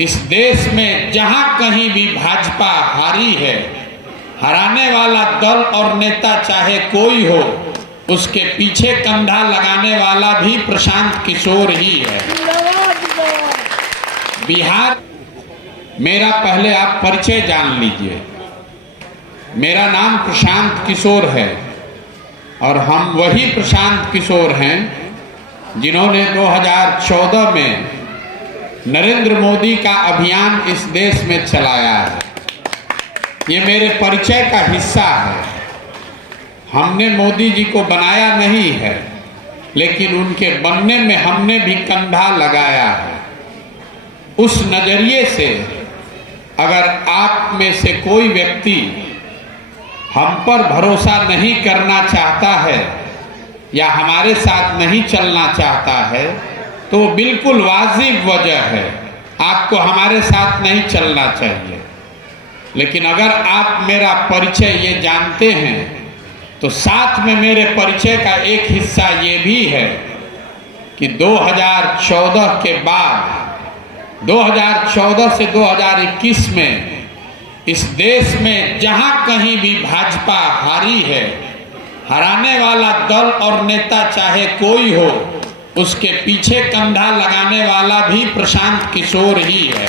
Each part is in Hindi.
इस देश में जहां कहीं भी भाजपा हारी है, हराने वाला दल और नेता चाहे कोई हो, उसके पीछे कंधा लगाने वाला भी प्रशांत किशोर ही है। बिहार, मेरा पहले आप परिचय जान लीजिए। मेरा नाम प्रशांत किशोर है और हम वही प्रशांत किशोर हैं जिन्होंने 2014 में नरेंद्र मोदी का अभियान इस देश में चलाया है। ये मेरे परिचय का हिस्सा है। हमने मोदी जी को बनाया नहीं है, लेकिन उनके बनने में हमने भी कंधा लगाया है। उस नजरिए से अगर आप में से कोई व्यक्ति हम पर भरोसा नहीं करना चाहता है या हमारे साथ नहीं चलना चाहता है, तो बिल्कुल वाजिब वजह है, आपको हमारे साथ नहीं चलना चाहिए। लेकिन अगर आप मेरा परिचय ये जानते हैं, तो साथ में मेरे परिचय का एक हिस्सा ये भी है कि 2014 के बाद 2014 से 2021 में इस देश में जहां कहीं भी भाजपा हारी है, हराने वाला दल और नेता चाहे कोई हो, उसके पीछे कंधा लगाने वाला भी प्रशांत किशोर ही है।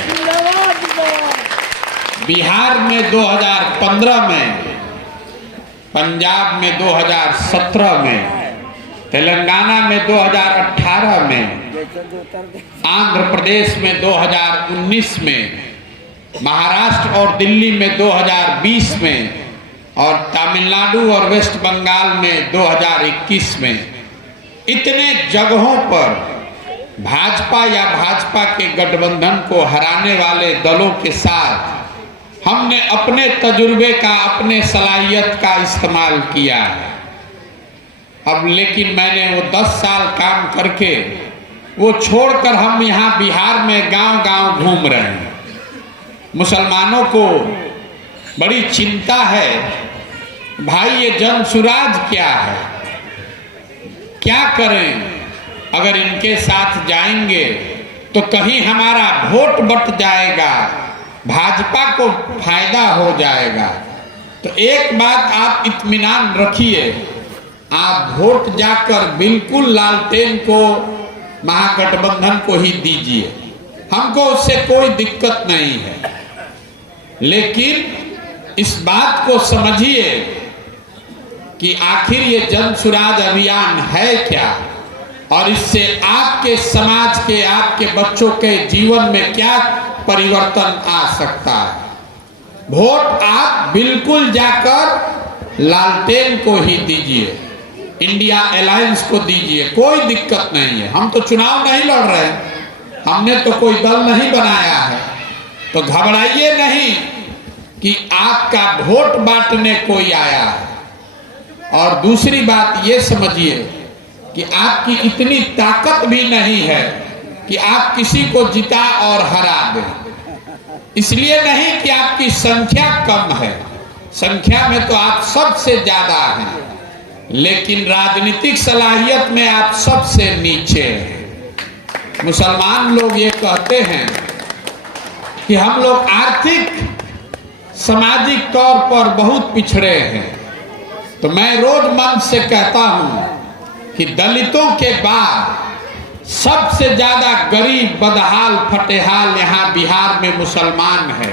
बिहार में 2015 में, पंजाब में 2017 में, तेलंगाना में 2018 में, आंध्र प्रदेश में 2019 में, महाराष्ट्र और दिल्ली में 2020 में और तमिलनाडु और वेस्ट बंगाल में 2021 में, इतने जगहों पर भाजपा या भाजपा के गठबंधन को हराने वाले दलों के साथ हमने अपने तजुर्बे का, अपने सलाहियत का इस्तेमाल किया है। अब लेकिन मैंने वो 10 साल काम करके वो छोड़कर हम यहाँ बिहार में गांव-गांव घूम रहे हैं। मुसलमानों को बड़ी चिंता है, भाई ये जन सुराज क्या है, क्या करें, अगर इनके साथ जाएंगे तो कहीं हमारा वोट बट जाएगा, भाजपा को फायदा हो जाएगा। तो एक बात आप इत्मीनान रखिए, आप वोट जाकर बिल्कुल लालटेन को, महागठबंधन को ही दीजिए, हमको उससे कोई दिक्कत नहीं है। लेकिन इस बात को समझिए कि आखिर ये जन सुराज अभियान है क्या और इससे आपके समाज के, आपके बच्चों के जीवन में क्या परिवर्तन आ सकता है। वोट आप बिल्कुल जाकर लालटेन को ही दीजिए, इंडिया अलायंस को दीजिए, कोई दिक्कत नहीं है। हम तो चुनाव नहीं लड़ रहे हैं, हमने तो कोई दल नहीं बनाया है, तो घबराइए नहीं कि आपका वोट बांटने कोई आया है। और दूसरी बात ये समझिए कि आपकी इतनी ताकत भी नहीं है कि आप किसी को जिता और हरा दें। इसलिए नहीं कि आपकी संख्या कम है, संख्या में तो आप सबसे ज्यादा हैं, लेकिन राजनीतिक सलाहियत में आप सबसे नीचे हैं। मुसलमान लोग ये कहते हैं कि हम लोग आर्थिक, सामाजिक तौर पर बहुत पिछड़े हैं, तो मैं रोज मन से कहता हूं कि दलितों के बाद सबसे ज्यादा गरीब, बदहाल, फटेहाल यहाँ बिहार में मुसलमान है।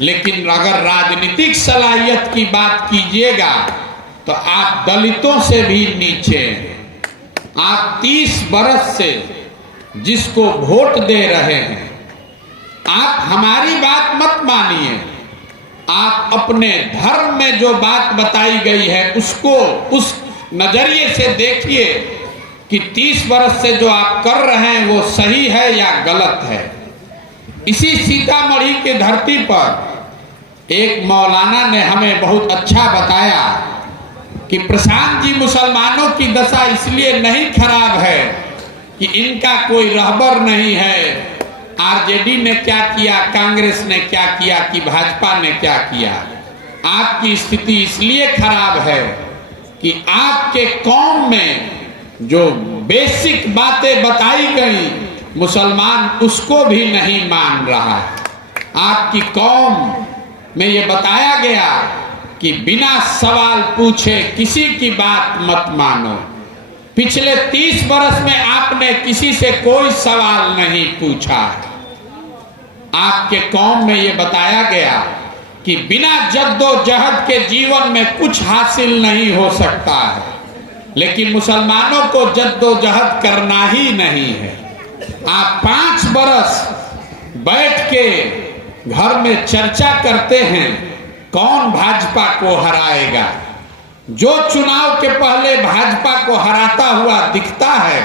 लेकिन अगर राजनीतिक सलाहियत की बात कीजिएगा तो आप दलितों से भी नीचे हैं। आप 30 बरस से जिसको वोट दे रहे हैं, आप हमारी बात मत मानिए, आप अपने धर्म में जो बात बताई गई है उसको उस नजरिए से देखिए कि 30 बरस से जो आप कर रहे हैं वो सही है या गलत है। इसी सीतामढ़ी के धरती पर एक मौलाना ने हमें बहुत अच्छा बताया कि प्रशांत जी, मुसलमानों की दशा इसलिए नहीं खराब है कि इनका कोई रहबर नहीं है, आरजेडी ने क्या किया, कांग्रेस ने क्या किया कि भाजपा ने क्या किया। आपकी स्थिति इसलिए खराब है कि आपके कौम में जो बेसिक बातें बताई गई मुसलमान उसको भी नहीं मान रहा है। आपकी कौम में ये बताया गया कि बिना सवाल पूछे किसी की बात मत मानो। पिछले 30 वर्ष में आपने किसी से कोई सवाल नहीं पूछा। आपके कौम में ये बताया गया कि बिना जद्दोजहद के जीवन में कुछ हासिल नहीं हो सकता है, लेकिन मुसलमानों को जद्दोजहद करना ही नहीं है। आप 5 बरस बैठ के घर में चर्चा करते हैं कौन भाजपा को हराएगा। जो चुनाव के पहले भाजपा को हराता हुआ दिखता है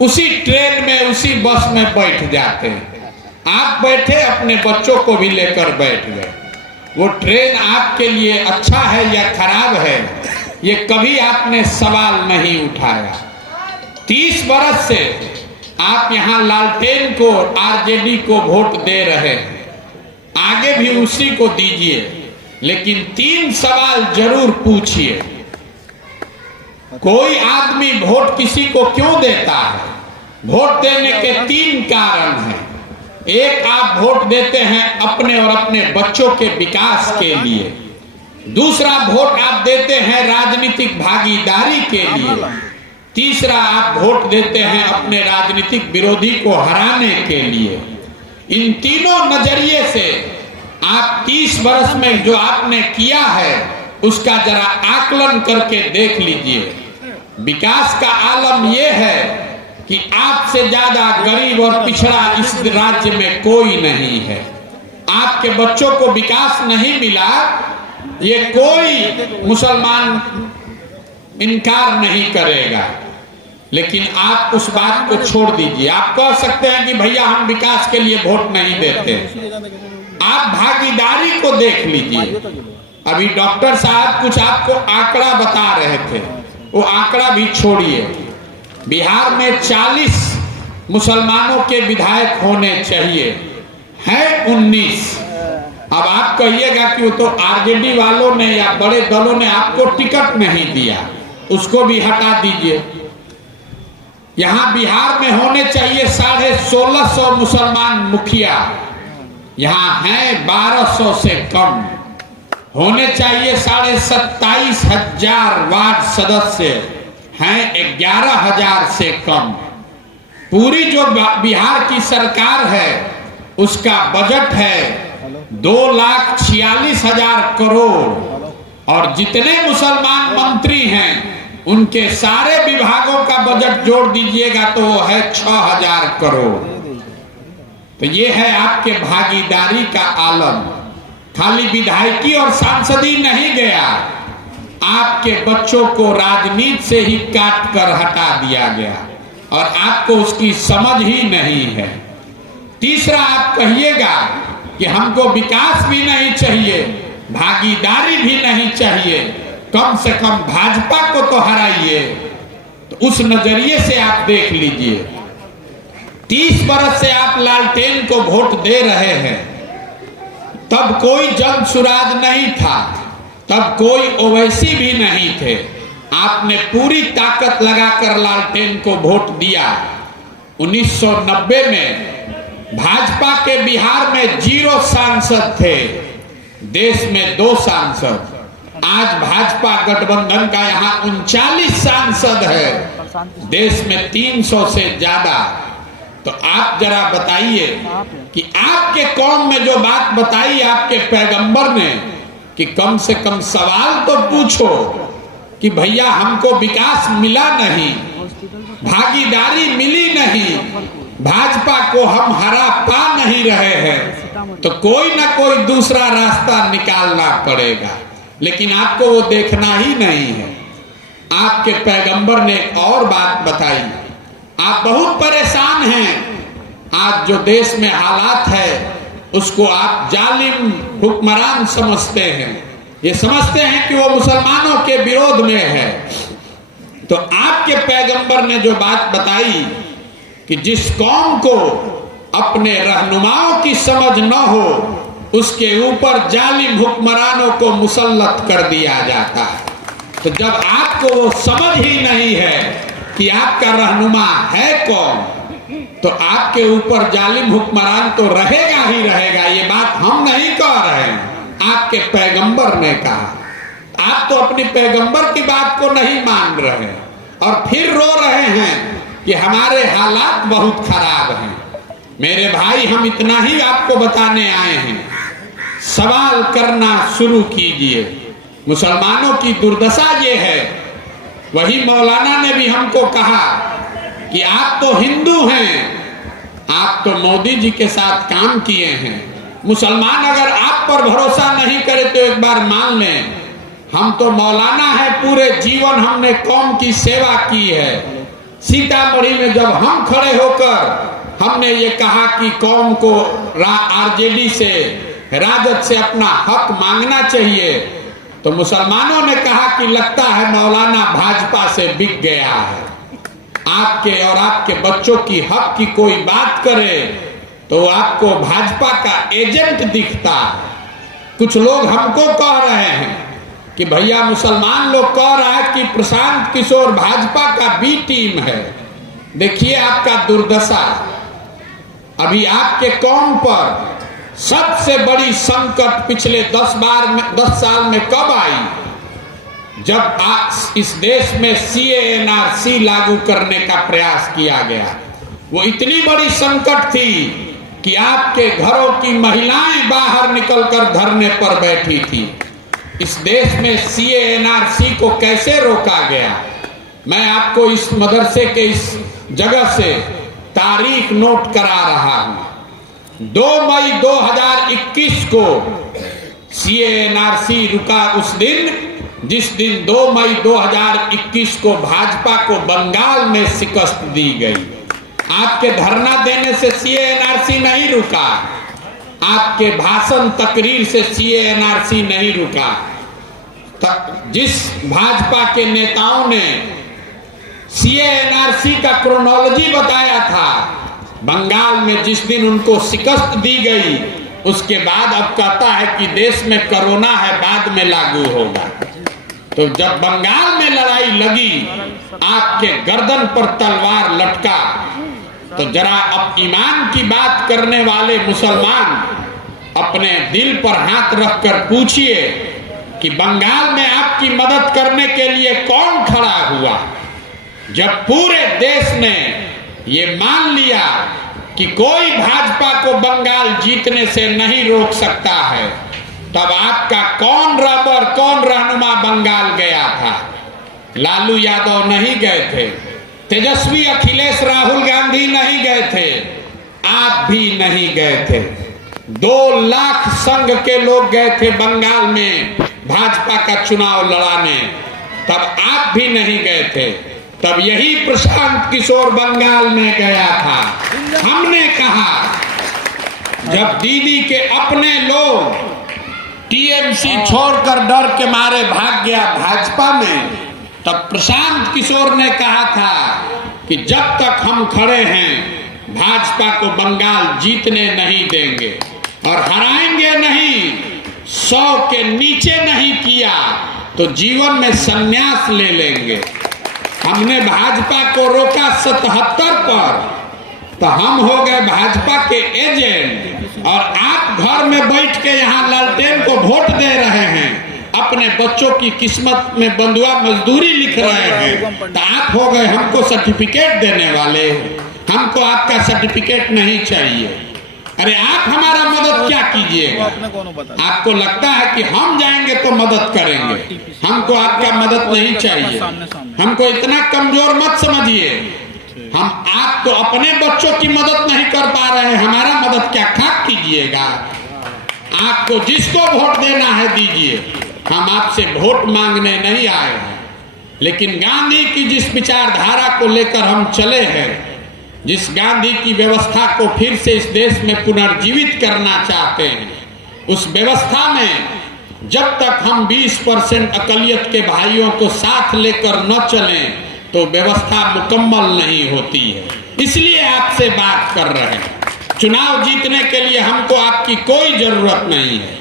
उसी ट्रेन में उसी बस में बैठ जाते हैं। आप बैठे, अपने बच्चों को भी लेकर बैठ गए। वो ट्रेन आपके लिए अच्छा है या खराब है ये कभी आपने सवाल नहीं उठाया। 30 बरस से आप यहाँ लालटेन को, आरजेडी को वोट दे रहे हैं, आगे भी उसी को दीजिए, लेकिन 3 सवाल जरूर पूछिए। कोई आदमी वोट किसी को क्यों देता है? वोट देने के 3 कारण हैं। एक, आप वोट देते हैं अपने और अपने बच्चों के विकास के लिए। दूसरा, वोट आप देते हैं राजनीतिक भागीदारी के लिए। तीसरा, आप वोट देते हैं अपने राजनीतिक विरोधी को हराने के लिए। इन तीनों नजरिए से आप 30 वर्ष में जो आपने किया है उसका जरा आकलन करके देख लीजिए। विकास का आलम यह है कि आपसे ज्यादा गरीब और पिछड़ा इस राज्य में कोई नहीं है। आपके बच्चों को विकास नहीं मिला, ये कोई मुसलमान इनकार नहीं करेगा, लेकिन आप उस बात को छोड़ दीजिए। आप कह सकते हैं कि भैया हम विकास के लिए वोट नहीं देते। आप भागीदारी को देख लीजिए। अभी डॉक्टर साहब कुछ आपको आंकड़ा बता रहे थे, वो आंकड़ा भी छोड़िए। बिहार में 40 मुसलमानों के विधायक होने चाहिए, हैं 19। अब आप कहिएगा कि वो तो आरजेडी वालों ने या बड़े दलों ने आपको टिकट नहीं दिया, उसको भी हटा दीजिए। यहाँ बिहार में होने चाहिए 1650 मुसलमान मुखिया, यहाँ हैं 1200 से कम। होने चाहिए 27,500 वार्ड सदस्य, हैं 11,000 से कम। पूरी जो बिहार की सरकार है उसका बजट है 2,46,000 करोड़, और जितने मुसलमान मंत्री हैं उनके सारे विभागों का बजट जोड़ दीजिएगा तो वो है 6,000 करोड़। तो ये है आपके भागीदारी का आलम। खाली विधायकी और सांसदी नहीं गया, आपके बच्चों को राजनीति से ही काट कर हटा दिया गया और आपको उसकी समझ ही नहीं है। तीसरा, आप कहिएगा कि हमको विकास भी नहीं चाहिए, भागीदारी भी नहीं चाहिए, कम से कम भाजपा को तो हराइए। तो उस नजरिए से आप देख लीजिए। 30 बरस से आप लालटेन को वोट दे रहे हैं, तब कोई जन सुराज नहीं था, तब कोई ओवैसी भी नहीं थे। आपने पूरी ताकत लगाकर लालटेन को वोट दिया। 1990 में भाजपा के बिहार में 0 सांसद थे, देश में 2 सांसद। आज भाजपा गठबंधन का यहाँ 39 सांसद है, देश में 300 से ज्यादा। तो आप जरा बताइए कि आपके कौम में जो बात बताई आपके पैगंबर ने कि कम से कम सवाल तो पूछो कि भैया हमको विकास मिला नहीं, भागीदारी मिली नहीं, भाजपा को हम हरा पा नहीं रहे हैं, तो कोई ना कोई दूसरा रास्ता निकालना पड़ेगा। लेकिन आपको वो देखना ही नहीं है। आपके पैगंबर ने एक और बात बताई, आप बहुत परेशान हैं। आज जो देश में हालात है उसको आप जालिम हुक्मरान समझते हैं, ये समझते हैं कि वो मुसलमानों के विरोध में है। तो आपके पैगंबर ने जो बात बताई कि जिस कौम को अपने रहनुमाओं की समझ न हो उसके ऊपर जालिम हुक्मरानों को मुसल्लत कर दिया जाता है। तो जब आपको वो समझ ही नहीं है कि आपका रहनुमा है कौन, तो आपके ऊपर जालिम हुक्मरान तो रहेगा ही रहेगा। ये बात हम नहीं कह रहे हैं, आपके पैगंबर ने कहा। आप तो अपनी पैगंबर की बात को नहीं मान रहे और फिर रो रहे हैं कि हमारे हालात बहुत खराब हैं। मेरे भाई, हम इतना ही आपको बताने आए हैं, सवाल करना शुरू कीजिए। मुसलमानों की दुर्दशा ये है, वही मौलाना ने भी हमको कहा कि आप तो हिंदू हैं, आप तो मोदी जी के साथ काम किए हैं। मुसलमान अगर आप पर भरोसा नहीं करे तो एक बार मान लें, हम तो मौलाना है, पूरे जीवन हमने कौम की सेवा की है। सीतामढ़ी में जब हम खड़े होकर हमने ये कहा कि कौम को आरजेडी से, राजद से अपना हक मांगना चाहिए, तो मुसलमानों ने कहा कि लगता है मौलाना भाजपा से बिक गया है। आपके और आपके बच्चों की हक की कोई बात करे तो आपको भाजपा का एजेंट दिखता है। कुछ लोग हमको कह रहे हैं कि भैया मुसलमान लोग कह रहा है कि प्रशांत किशोर भाजपा का बी टीम है। देखिए आपका दुर्दशा। अभी आपके कौम पर सबसे बड़ी संकट पिछले 10 साल में कब आई? जब इस देश में CANRC लागू करने का प्रयास किया गया। वो इतनी बड़ी संकट थी कि आपके घरों की महिलाएं बाहर निकलकर धरने पर बैठी थी। इस देश में CANRC को कैसे रोका गया? मैं आपको इस मदरसे के इस जगह से तारीख नोट करा रहा हूं। 2 मई 2021 को CANRC रुका उस दिन, जिस दिन 2 मई 2021 को भाजपा को बंगाल में शिकस्त दी गई। आपके धरना देने से CANRC नहीं रुका, आपके भाषण तकरीर से CANRC नहीं रुका। जिस भाजपा के नेताओं ने CANRC का क्रोनोलॉजी बताया था, बंगाल में जिस दिन उनको शिकस्त दी गई, उसके बाद अब कहता है कि देश में कोरोना है, बाद में लागू होगा। तो जब बंगाल में लड़ाई लगी, आपके गर्दन पर तलवार लटका, तो जरा अब ईमान की बात करने वाले मुसलमान अपने दिल पर हाथ रखकर पूछिए कि बंगाल में आपकी मदद करने के लिए कौन खड़ा हुआ? जब पूरे देश ने ये मान लिया कि कोई भाजपा को बंगाल जीतने से नहीं रोक सकता है, तब आपका कौन रहबर, कौन रहनुमा बंगाल गया था? लालू यादव नहीं गए थे, तेजस्वी अखिलेश राहुल गांधी नहीं गए थे, आप भी नहीं गए थे। 2 लाख संघ के लोग गए थे बंगाल में भाजपा का चुनाव लड़ाने, तब आप भी नहीं गए थे। तब यही प्रशांत किशोर बंगाल में गया था। हमने कहा, जब दीदी के अपने लोग TMC छोड़कर डर के मारे भाग गया भाजपा में, तब प्रशांत किशोर ने कहा था कि जब तक हम खड़े हैं भाजपा को बंगाल जीतने नहीं देंगे और हराएंगे नहीं। 100 के नीचे नहीं किया तो जीवन में संन्यास ले लेंगे। हमने भाजपा को रोका 77 पर, तो हम हो गए भाजपा के एजेंट, और आप घर में बैठ के यहाँ लालटेन को वोट दे रहे हैं, अपने बच्चों की किस्मत में बंधुआ मजदूरी लिख रहे हैं। तो आप हो गए हमको सर्टिफिकेट देने वाले। हमको आपका सर्टिफिकेट नहीं चाहिए। अरे आप हमारा मदद क्या कीजिएगा? आपको लगता है कि हम जाएंगे तो मदद करेंगे? हमको आपका मदद नहीं चाहिए। हमको इतना कमजोर मत समझिए। आप तो अपने बच्चों की मदद नहीं कर पा रहे हैं, हमारा मदद क्या खाक कीजिएगा? आपको जिसको वोट देना है दीजिए, हम आपसे वोट मांगने नहीं आए हैं। लेकिन गांधी की जिस विचारधारा को लेकर हम चले हैं, जिस गांधी की व्यवस्था को फिर से इस देश में पुनर्जीवित करना चाहते हैं, उस व्यवस्था में जब तक हम 20% अकलियत के भाइयों को साथ लेकर न चलें तो व्यवस्था मुकम्मल नहीं होती है। इसलिए आपसे बात कर रहे हैं। चुनाव जीतने के लिए हमको आपकी कोई जरूरत नहीं है।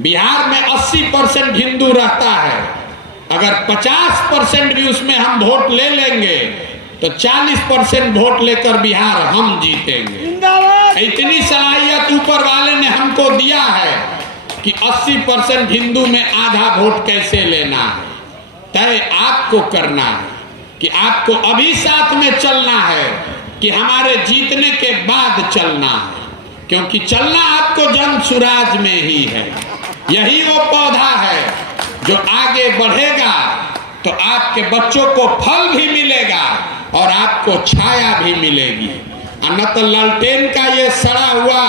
बिहार में 80% हिंदू रहता है, अगर 50% भी उसमें हम वोट ले लेंगे तो 40% वोट लेकर बिहार हम जीतेंगे। इतनी सलाहियत ऊपर वाले ने हमको दिया है कि 80% हिंदू में आधा वोट कैसे लेना है, तय आपको करना है कि आपको अभी साथ में चलना है कि हमारे जीतने के बाद चलना है, क्योंकि चलना आपको जन सुराज में ही है। यही वो पौधा है जो आगे बढ़ेगा तो आपके बच्चों को फल भी मिलेगा और आपको छाया भी मिलेगी। न तो लालटेन का ये सड़ा हुआ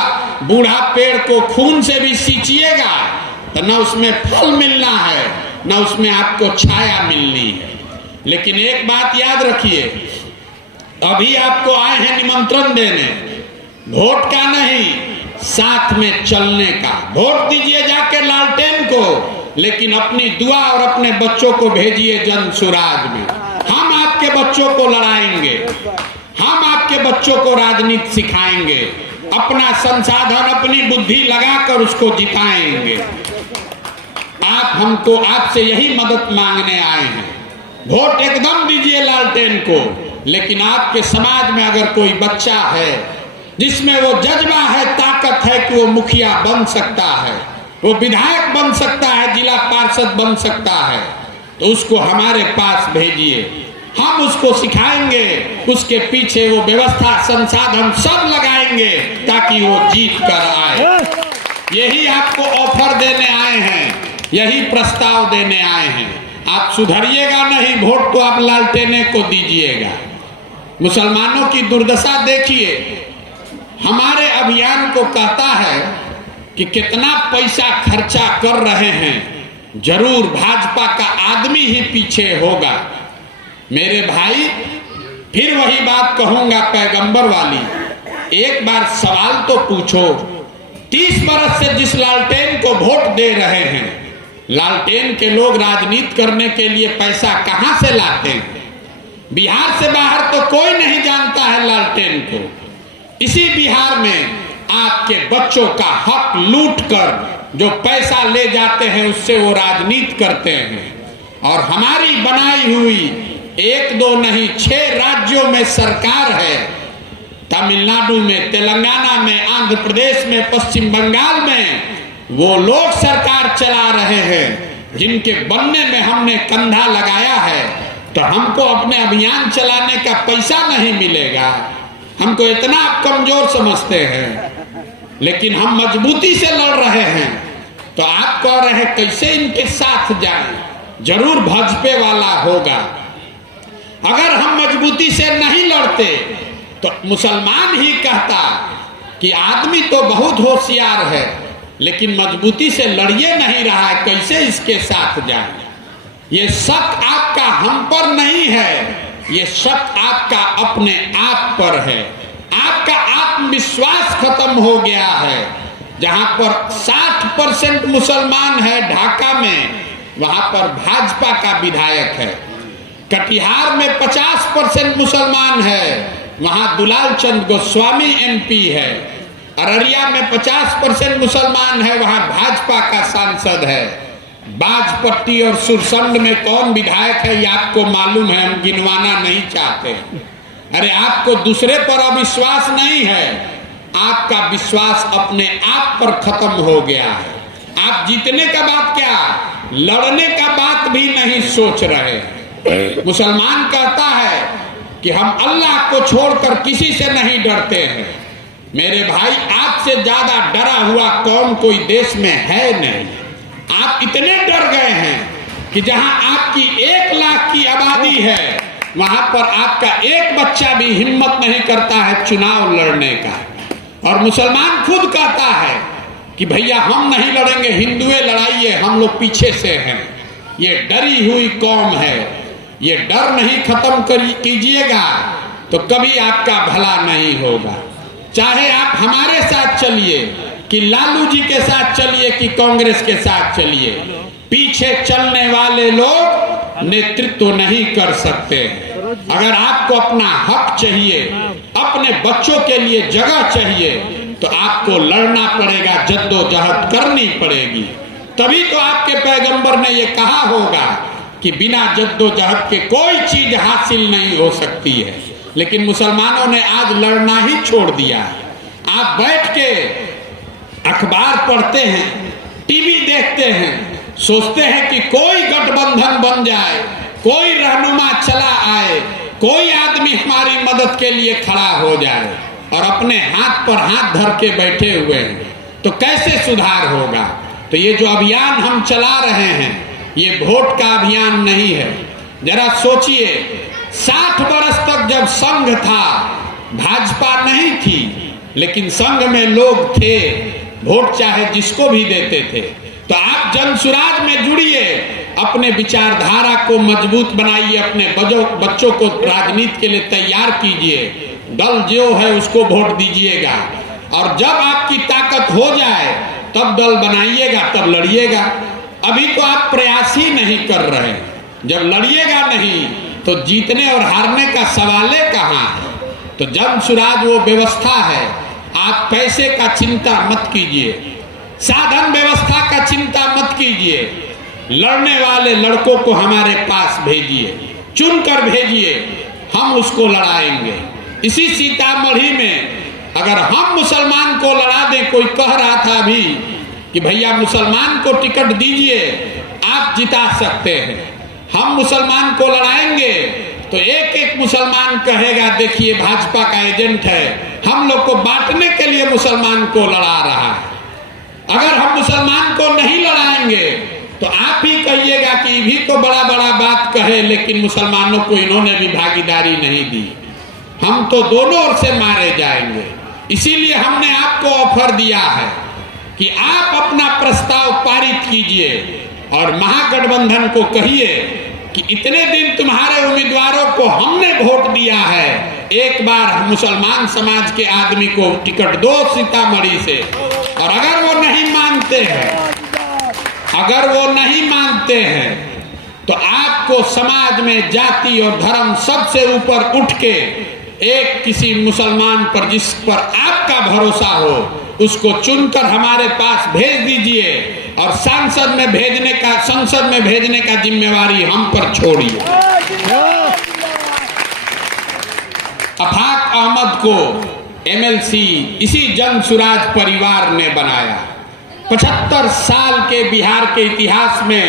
बूढ़ा पेड़ को खून से भी सींचिएगा तो न उसमें फल मिलना है, न उसमें आपको छाया मिलनी है। लेकिन एक बात याद रखिए, अभी आपको आए हैं निमंत्रण देने, वोट का नहीं, साथ में चलने का। वोट दीजिए जाके लालटेन को, लेकिन अपनी दुआ और अपने बच्चों को भेजिए जन सुराज में। हम आपके बच्चों को लड़ाएंगे, हम आपके बच्चों को राजनीति सिखाएंगे, अपना संसाधन अपनी बुद्धि लगाकर उसको जिताएंगे। आप हमको आपसे यही मदद मांगने आए हैं। वोट एकदम दीजिए लालटेन को, लेकिन आपके समाज में अगर कोई बच्चा है जिसमें वो जज्बा है, ताकत है कि वो मुखिया बन सकता है, वो विधायक बन सकता है, जिला पार्षद बन सकता है, तो उसको हमारे पास भेजिए। हम उसको सिखाएंगे, उसके पीछे वो व्यवस्था संसाधन सब लगाएंगे ताकि वो जीत कर आए। यही आपको ऑफर देने आए हैं, यही प्रस्ताव देने आए हैं। आप सुधरिएगा नहीं, वोट तो आप लालटेने को दीजिएगा। मुसलमानों की दुर्दशा देखिए, हमारे अभियान को कहता है कि कितना पैसा खर्चा कर रहे हैं, जरूर भाजपा का आदमी ही पीछे होगा। मेरे भाई, फिर वही बात कहूंगा पैगंबर वाली, एक बार सवाल तो पूछो, 30 बरस से जिस लालटेन को वोट दे रहे हैं, लालटेन के लोग राजनीति करने के लिए पैसा कहां से लाते हैं? बिहार से बाहर तो कोई नहीं जानता है लालटेन को। इसी बिहार में आपके बच्चों का हक लूट कर जो पैसा ले जाते हैं, उससे वो राजनीति करते हैं। और हमारी बनाई हुई 1-2 नहीं 6 राज्यों में सरकार है, तमिलनाडु में, तेलंगाना में, आंध्र प्रदेश में, पश्चिम बंगाल में वो लोग सरकार चला रहे हैं जिनके बनने में हमने कंधा लगाया है। तो हमको अपने अभियान चलाने का पैसा नहीं मिलेगा, हमको इतना आप कमजोर समझते हैं, लेकिन हम मजबूती से लड़ रहे हैं। तो आप कह रहे हैं कैसे इनके साथ जाएं? जरूर भाजपा वाला होगा। अगर हम मजबूती से नहीं लड़ते तो मुसलमान ही कहता कि आदमी तो बहुत होशियार है, लेकिन मजबूती से लड़िए नहीं रहा है, कैसे इसके साथ जाए? ये शक आपका हम पर नहीं है, ये शक आपका अपने आप पर है। आपका आत्मविश्वास खत्म हो गया है। जहां पर 60% मुसलमान है ढाका में, वहां पर भाजपा का विधायक है। कटिहार में 50% मुसलमान है, वहां दुलाल चंद गोस्वामी एमपी है। अररिया में 50% मुसलमान है, वहां भाजपा का सांसद है। बाजपट्टी और सुरसंड में कौन विधायक है ये आपको मालूम है, हम गिनवाना नहीं चाहते। अरे आपको दूसरे पर अविश्वास नहीं है, आपका विश्वास अपने आप पर खत्म हो गया है। आप जीतने का बात क्या, लड़ने का बात भी नहीं सोच रहे। मुसलमान कहता है कि हम अल्लाह को छोड़कर किसी से नहीं डरते हैं। मेरे भाई, आपसे ज्यादा डरा हुआ कौन कोई देश में है नहीं। आप इतने डर गए हैं कि जहां आपकी 1 लाख की आबादी है, वहां पर आपका एक बच्चा भी हिम्मत नहीं करता है चुनाव लड़ने का। और मुसलमान खुद कहता है कि भैया हम नहीं लड़ेंगे, हिंदुए लड़ाइए, हम लोग पीछे से हैं। ये डरी हुई कौम है, ये डर नहीं खत्म कीजिएगा तो कभी आपका भला नहीं होगा। चाहे आप हमारे साथ चलिए कि लालू जी के साथ चलिए कि कांग्रेस के साथ चलिए, पीछे चलने वाले लोग नेतृत्व नहीं कर सकते। अगर आपको अपना हक चाहिए, अपने बच्चों के लिए जगह चाहिए, तो आपको लड़ना पड़ेगा, जद्दोजहद करनी पड़ेगी। तभी तो आपके पैगंबर ने ये कहा होगा कि बिना जद्दोजहद के कोई चीज हासिल नहीं हो सकती है, लेकिन मुसलमानों ने आज लड़ना ही छोड़ दिया है। आप बैठ के अखबार पढ़ते हैं, टीवी देखते हैं, सोचते हैं कि कोई गठबंधन बन जाए, कोई रहनुमा चला आए, कोई आदमी हमारी मदद के लिए खड़ा हो जाए, और अपने हाथ पर हाथ धर के बैठे हुए हैं। तो कैसे सुधार होगा? तो ये जो अभियान हम चला रहे हैं, ये वोट का अभियान नहीं है। जरा सोचिए, 60 वर्ष तक जब संघ था, भाजपा नहीं थी, लेकिन संघ में लोग थे, वोट चाहे जिसको भी देते थे। तो आप जनसुराज में जुड़िए, अपने विचारधारा को मजबूत बनाइए, अपने बच्चों को राजनीति के लिए तैयार कीजिए। दल जो है उसको वोट दीजिएगा, और जब आपकी ताकत हो जाए तब दल बनाइएगा, तब लड़िएगा। अभी तो आप प्रयास ही नहीं कर रहे। जब लड़िएगा नहीं तो जीतने और हारने का सवाल कहाँ है? तो जनसुराज वो व्यवस्था है। आप पैसे का चिंता मत कीजिए, साधन व्यवस्था का चिंता मत कीजिए। लड़ने वाले लड़कों को हमारे पास भेजिए, चुनकर भेजिए, हम उसको लड़ाएंगे। इसी सीतामढ़ी में अगर हम मुसलमान को लड़ा दें, कोई कह रहा था अभी कि भैया मुसलमान को टिकट दीजिए, आप जिता सकते हैं। हम मुसलमान को लड़ाएंगे तो एक एक मुसलमान कहेगा देखिए भाजपा का एजेंट है, हम लोग को बांटने के लिए मुसलमान को लड़ा रहा है। अगर हम मुसलमान को नहीं लड़ाएंगे तो आप ही कहिएगा कि भी तो बड़ा बड़ा बात कहे, लेकिन मुसलमानों को इन्होंने भी भागीदारी नहीं दी, हम तो दोनों ओर से मारे जाएंगे। इसीलिए हमने आपको ऑफर दिया है कि आप अपना प्रस्ताव पारित कीजिए और महागठबंधन को कहिए कि इतने दिन तुम्हारे उम्मीदवारों को हमने वोट दिया है, एक बार मुसलमान समाज के आदमी को टिकट दो सीतामढ़ी से। और अगर वो नहीं मानते हैं तो आपको समाज में जाति और धर्म सबसे ऊपर उठ के एक किसी मुसलमान पर जिस पर आपका भरोसा हो उसको चुनकर हमारे पास भेज दीजिए, और संसद में भेजने का जिम्मेवारी हम पर छोड़िए। अफाक अहमद को एमएलसी इसी जनसुराज परिवार ने बनाया। 75 साल के बिहार के इतिहास में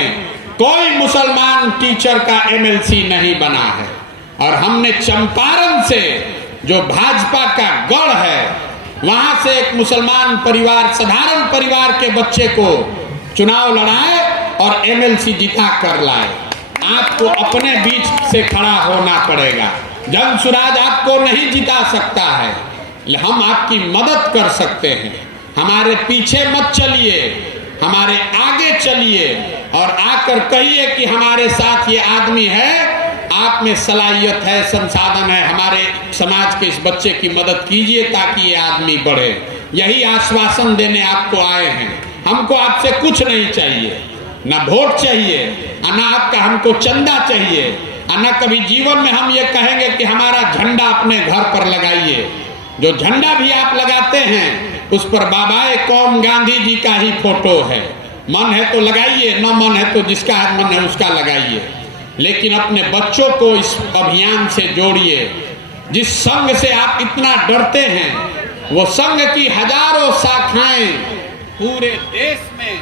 कोई मुसलमान टीचर का एमएलसी नहीं बना है, और हमने चंपारण से जो भाजपा का गढ़ है वहां से एक मुसलमान परिवार, साधारण परिवार के बच्चे को चुनाव लड़ाए और एमएलसी जिता कर लाए। आपको अपने बीच से खड़ा होना पड़ेगा। जनसुराज आपको नहीं जिता सकता है, हम आपकी मदद कर सकते हैं। हमारे पीछे मत चलिए, हमारे आगे चलिए और आकर कहिए कि हमारे साथ ये आदमी है, आप में सलाहियत है, संसाधन है, हमारे समाज के इस बच्चे की मदद कीजिए ताकि ये आदमी बढ़े। यही आश्वासन देने आपको आए हैं। हमको आपसे कुछ नहीं चाहिए, ना वोट चाहिए, ना आपका हमको चंदा चाहिए, ना कभी जीवन में हम ये कहेंगे कि हमारा झंडा अपने घर पर लगाइए। जो झंडा भी आप लगाते हैं उस पर बाबाए कौम गांधी जी का ही फोटो है। मन है तो लगाइए, न मन है तो जिसका मन है उसका लगाइए, लेकिन अपने बच्चों को इस अभियान से जोड़िए। जिस संघ से आप इतना डरते हैं वो संघ की हजारों शाखाएं पूरे देश में